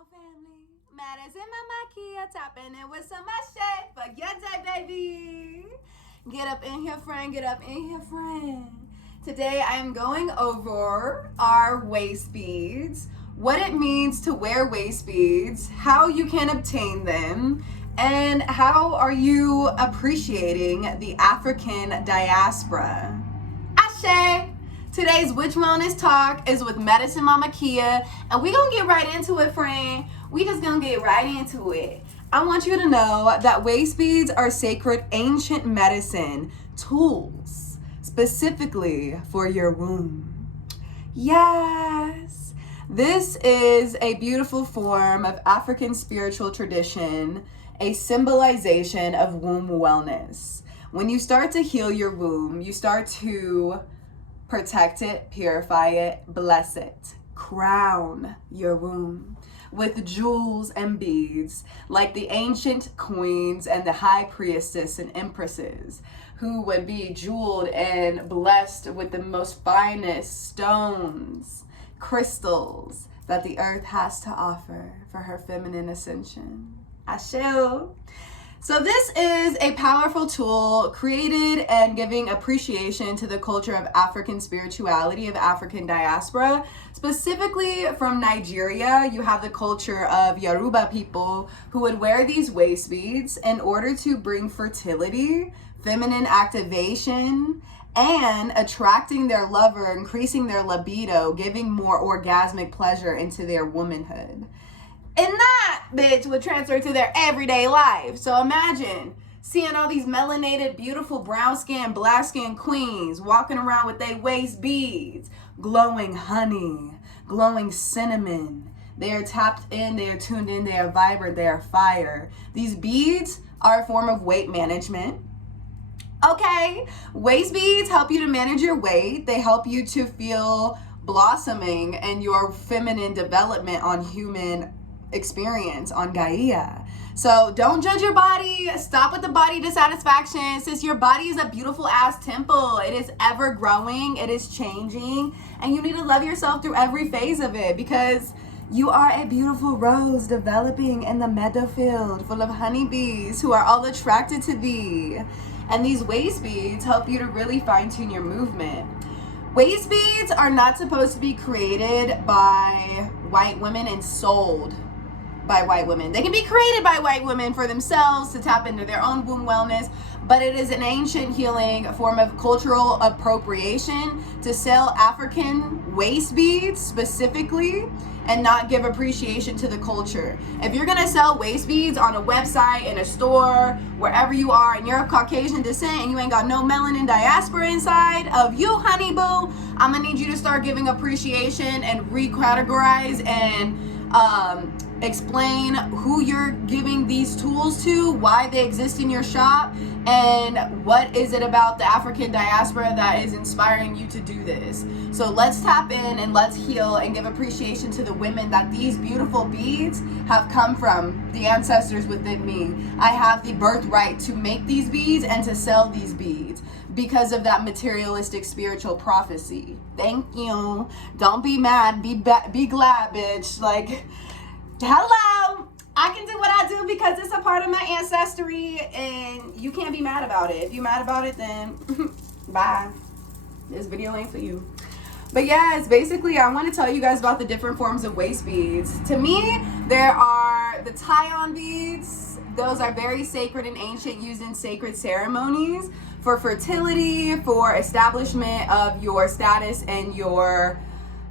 Hello, family. Madison Mama Kia tapping in with some shade for your day, baby. Get up in here, friend. Get up in here, friend. Today, I'm going over our waist beads, what it means to wear waist beads, how you can obtain them, and how are you appreciating the African diaspora. Ashe! Today's Witch Wellness Talk is with Medicine Mama Kia, and we gonna get right into it, friend. We just gonna get right into it. I want you to know that waist beads are sacred ancient medicine tools, specifically for your womb. Yes, this is a beautiful form of African spiritual tradition, a symbolization of womb wellness. When you start to heal your womb, you start to protect it, purify it, bless it, crown your womb with jewels and beads like the ancient queens and the high priestess and empresses who would be jeweled and blessed with the most finest stones, crystals that the earth has to offer for her feminine ascension. Asheo. So this is a powerful tool created and giving appreciation to the culture of African spirituality, of African diaspora. Specifically from Nigeria, you have the culture of Yoruba people who would wear these waist beads in order to bring fertility, feminine activation, and attracting their lover, increasing their libido, giving more orgasmic pleasure into their womanhood. And that, bitch, would transfer to their everyday life. So imagine seeing all these melanated, beautiful, brown-skinned, black-skinned queens walking around with their waist beads, glowing honey, glowing cinnamon. They are tapped in, they are tuned in, they are vibrant, they are fire. These beads are a form of weight management. Okay, waist beads help you to manage your weight. They help you to feel blossoming and your feminine development on human experience on Gaia. So don't judge your body. Stop with the body dissatisfaction. Since your body is a beautiful ass temple, it is ever growing, it is changing, and you need to love yourself through every phase of it because you are a beautiful rose developing in the meadow field full of honeybees who are all attracted to thee. And these waist beads help you to really fine-tune your movement. Waist beads are not supposed to be created by white women and sold by white women. They can be created by white women for themselves to tap into their own womb wellness, but it is an ancient healing form of cultural appropriation to sell African waist beads specifically and not give appreciation to the culture. If you're gonna sell waist beads on a website, in a store, wherever you are, and you're of Caucasian descent and you ain't got no melanin diaspora inside of you, honey boo, I'm gonna need you to start giving appreciation and recategorize and explain who you're giving these tools to, why they exist in your shop, and what is it about the African diaspora that is inspiring you to do this. So let's tap in and let's heal and give appreciation to the women that these beautiful beads have come from, the ancestors within me. I have the birthright to make these beads and to sell these beads because of that materialistic spiritual prophecy. Thank you. Don't be mad, be glad, bitch. Like, hello, I can do what I do because it's a part of my ancestry and you can't be mad about it. If you're mad about it, then bye. This video ain't for you. But yes, basically I want to tell you guys about the different forms of waist beads. To me, there are the tie-on beads. Those are very sacred and ancient, used in sacred ceremonies for fertility, for establishment of your status and your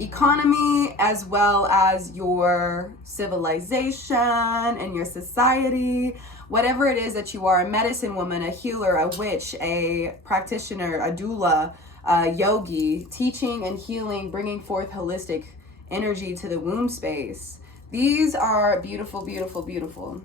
economy, as well as your civilization and your society. Whatever it is that you are, a medicine woman, a healer, a witch, a practitioner, a doula, a yogi, teaching and healing, bringing forth holistic energy to the womb space. These are beautiful, beautiful, beautiful.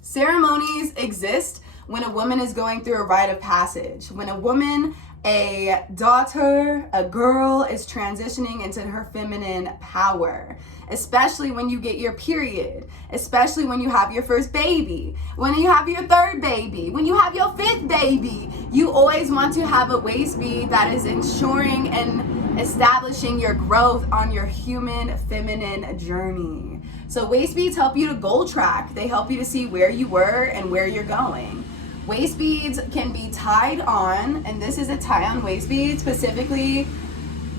Ceremonies exist when a woman is going through a rite of passage. When a woman, a daughter, a girl is transitioning into her feminine power, especially when you get your period, especially when you have your first baby, when you have your third baby, when you have your fifth baby. You always want to have a waist bead that is ensuring and establishing your growth on your human feminine journey. So waist beads help you to goal track. They help you to see where you were and where you're going. Waist beads can be tied on, and this is a tie-on waist bead, specifically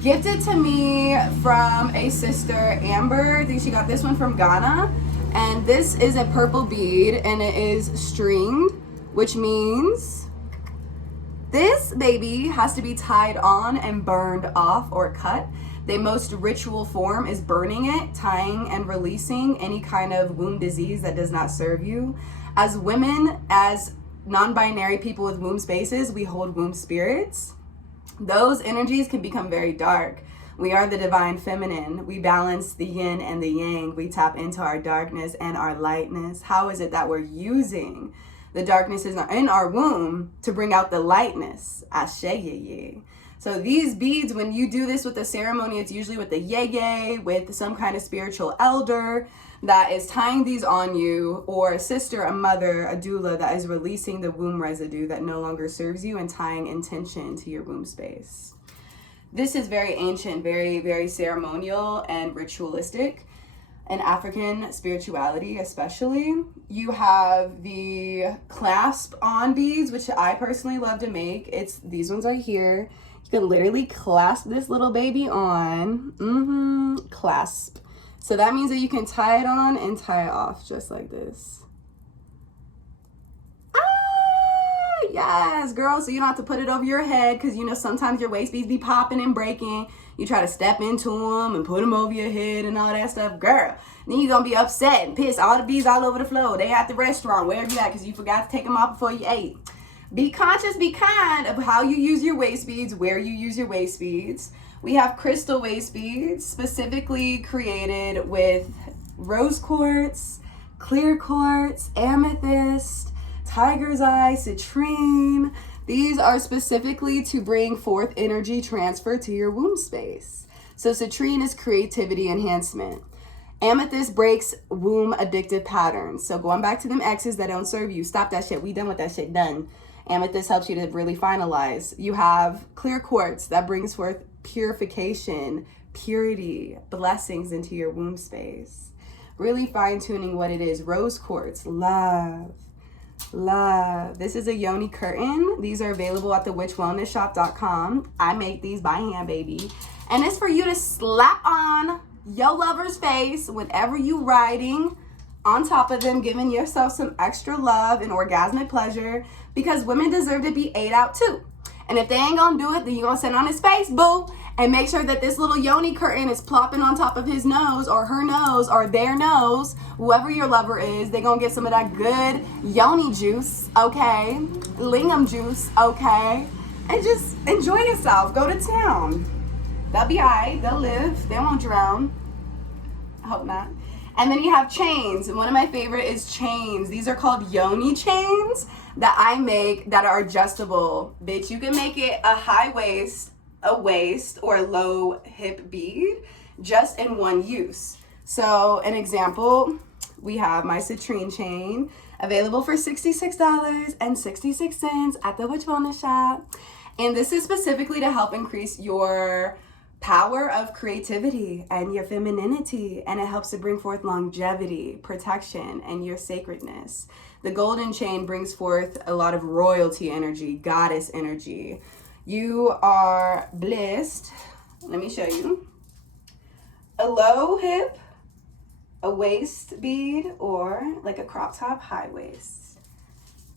gifted to me from a sister, Amber. I think she got this one from Ghana. And this is a purple bead, and it is stringed, which means this baby has to be tied on and burned off or cut. The most ritual form is burning it, tying and releasing any kind of womb disease that does not serve you. As women, as non-binary people with womb spaces, we hold womb spirits. Those energies can become very dark. We are the divine feminine. We balance the yin and the yang. We tap into our darkness and our lightness. How is it that we're using the darkness in our womb to bring out the lightness? Ashe. So these beads, when you do this with a ceremony, it's usually with the yeye, with some kind of spiritual elder that is tying these on you, or a sister, a mother, a doula that is releasing the womb residue that no longer serves you and tying intention to your womb space. This is very ancient, very, very ceremonial and ritualistic. In African spirituality especially, you have the clasp on beads, which I personally love to make. It's these ones right here. You can literally clasp this little baby on. Clasp. So that means that you can tie it on and tie it off just like this. Yes, girl. So you don't have to put it over your head, because you know sometimes your waist beads be popping and breaking. You try to step into them and put them over your head and all that stuff, girl. Then you're gonna be upset and pissed. All the beads all over the floor. They at the restaurant, wherever you at, because you forgot to take them off before you ate. Be conscious, be kind of how you use your waist beads, where you use your waist beads. We have crystal waist beads, specifically created with rose quartz, clear quartz, amethyst, tiger's eye, citrine. These are specifically to bring forth energy transfer to your womb space. So citrine is creativity enhancement. Amethyst breaks womb addictive patterns. So going back to them exes that don't serve you, stop that shit. We done with that shit, done. Amethyst helps you to really finalize. You have clear quartz that brings forth purification, purity, blessings into your womb space. Really fine-tuning what it is. Rose quartz, love. This is a yoni curtain. These are available at thewitchwellnessshop.com. I make these by hand, baby. And it's for you to slap on your lover's face whenever you riding on top of them, giving yourself some extra love and orgasmic pleasure, because women deserve to be ate out too. And if they ain't gonna do it, then you're gonna sit on his face, boo, and make sure that this little yoni curtain is plopping on top of his nose or her nose or their nose, whoever your lover is. They're gonna get some of that good yoni juice, okay? Lingam juice, okay? And just enjoy yourself. Go to town. They'll be all right. They'll live. They won't drown. I hope not. And then you have chains. And one of my favorite is chains. These are called yoni chains that I make that are adjustable. Bitch, you can make it a high waist, a waist, or a low hip bead just in one use. So an example, we have my citrine chain available for $66.66 at the Witch Wellness Shop. And this is specifically to help increase your power of creativity and your femininity, and it helps to bring forth longevity, protection, and your sacredness. The golden chain brings forth a lot of royalty energy, goddess energy. You are blessed. Let me show you. A low hip, a waist bead, or like a crop top high waist.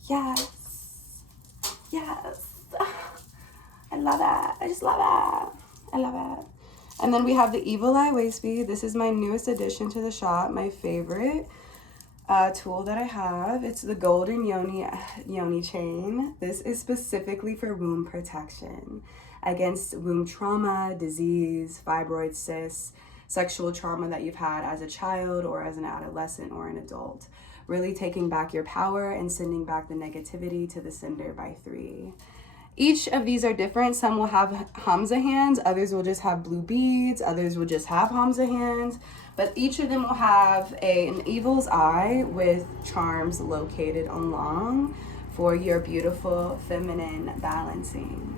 Yes. I love that. I just love that. I love it. And then we have the Evil Eye waist bead. This is my newest addition to the shop, my favorite tool that I have. It's the golden yoni chain. This is specifically for womb protection against womb trauma, disease, fibroid cysts, sexual trauma that you've had as a child or as an adolescent or an adult. Really taking back your power and sending back the negativity to the sender by 3. Each of these are different. Some will have Hamza hands, others will just have blue beads, others will just have Hamza hands, but each of them will have an evil's eye with charms located along for your beautiful feminine balancing.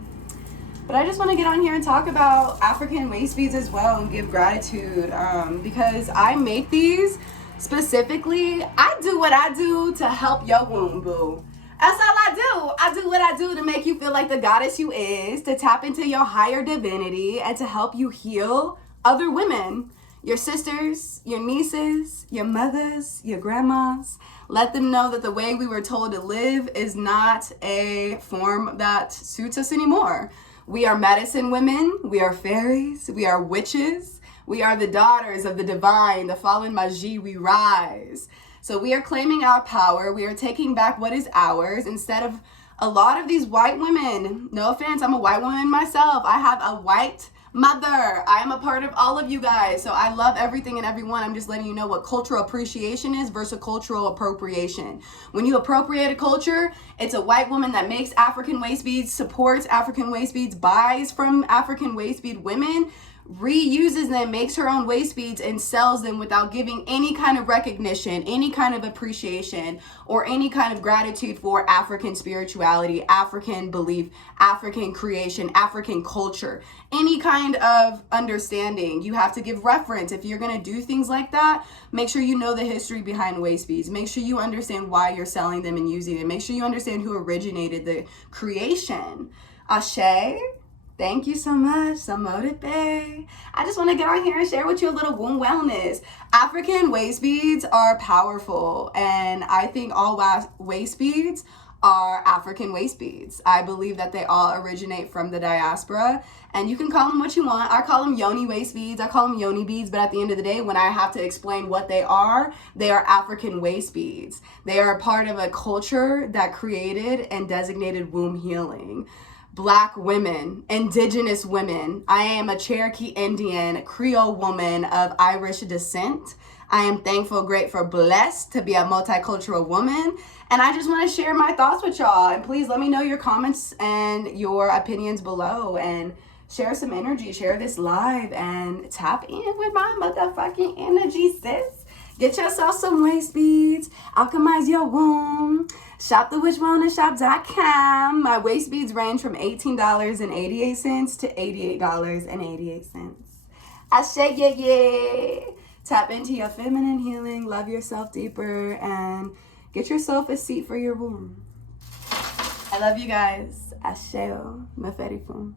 But I just want to get on here and talk about African waist beads as well and give gratitude because I make these specifically. I do what I do to help your womb, boo. That's all I do. I do what I do to make you feel like the goddess you is, to tap into your higher divinity, and to help you heal other women, your sisters, your nieces, your mothers, your grandmas. Let them know that the way we were told to live is not a form that suits us anymore. We are medicine women. We are fairies. We are witches. We are the daughters of the divine, the fallen Magi. We rise. So we are claiming our power. We are taking back what is ours instead of a lot of these white women. No offense, I'm a white woman myself. I have a white mother. I am a part of all of you guys. So I love everything and everyone. I'm just letting you know what cultural appreciation is versus cultural appropriation. When you appropriate a culture, it's a white woman that makes African waist beads, supports African waist beads, buys from African waist bead women, reuses them, makes her own waist beads, and sells them without giving any kind of recognition, any kind of appreciation, or any kind of gratitude for African spirituality, African belief, African creation, African culture, any kind of understanding. You have to give reference. If you're going to do things like that, make sure you know the history behind waist beads. Make sure you understand why you're selling them and using them. Make sure you understand who originated the creation. Ashe. Thank you so much, Samote Bay. I just want to get on here and share with you a little womb wellness. African waist beads are powerful, and I think all waist beads are African waist beads. I believe that they all originate from the diaspora, and you can call them what you want. I call them yoni waist beads. I call them yoni beads, but at the end of the day, when I have to explain what they are African waist beads. They are a part of a culture that created and designated womb healing. Black women, indigenous women. I am a Cherokee Indian, Creole woman of Irish descent. I am thankful, grateful, blessed to be a multicultural woman. And I just want to share my thoughts with y'all. And please let me know your comments and your opinions below. And share some energy. Share this live and tap in with my motherfucking energy, sis. Get yourself some waist beads. Alchemize your womb. Shop thewitchwellnessshop.com. My waist beads range from $18.88 to $88.88. Ashe, yeah. Tap into your feminine healing. Love yourself deeper. And get yourself a seat for your womb. I love you guys. Asheo. Meferifu.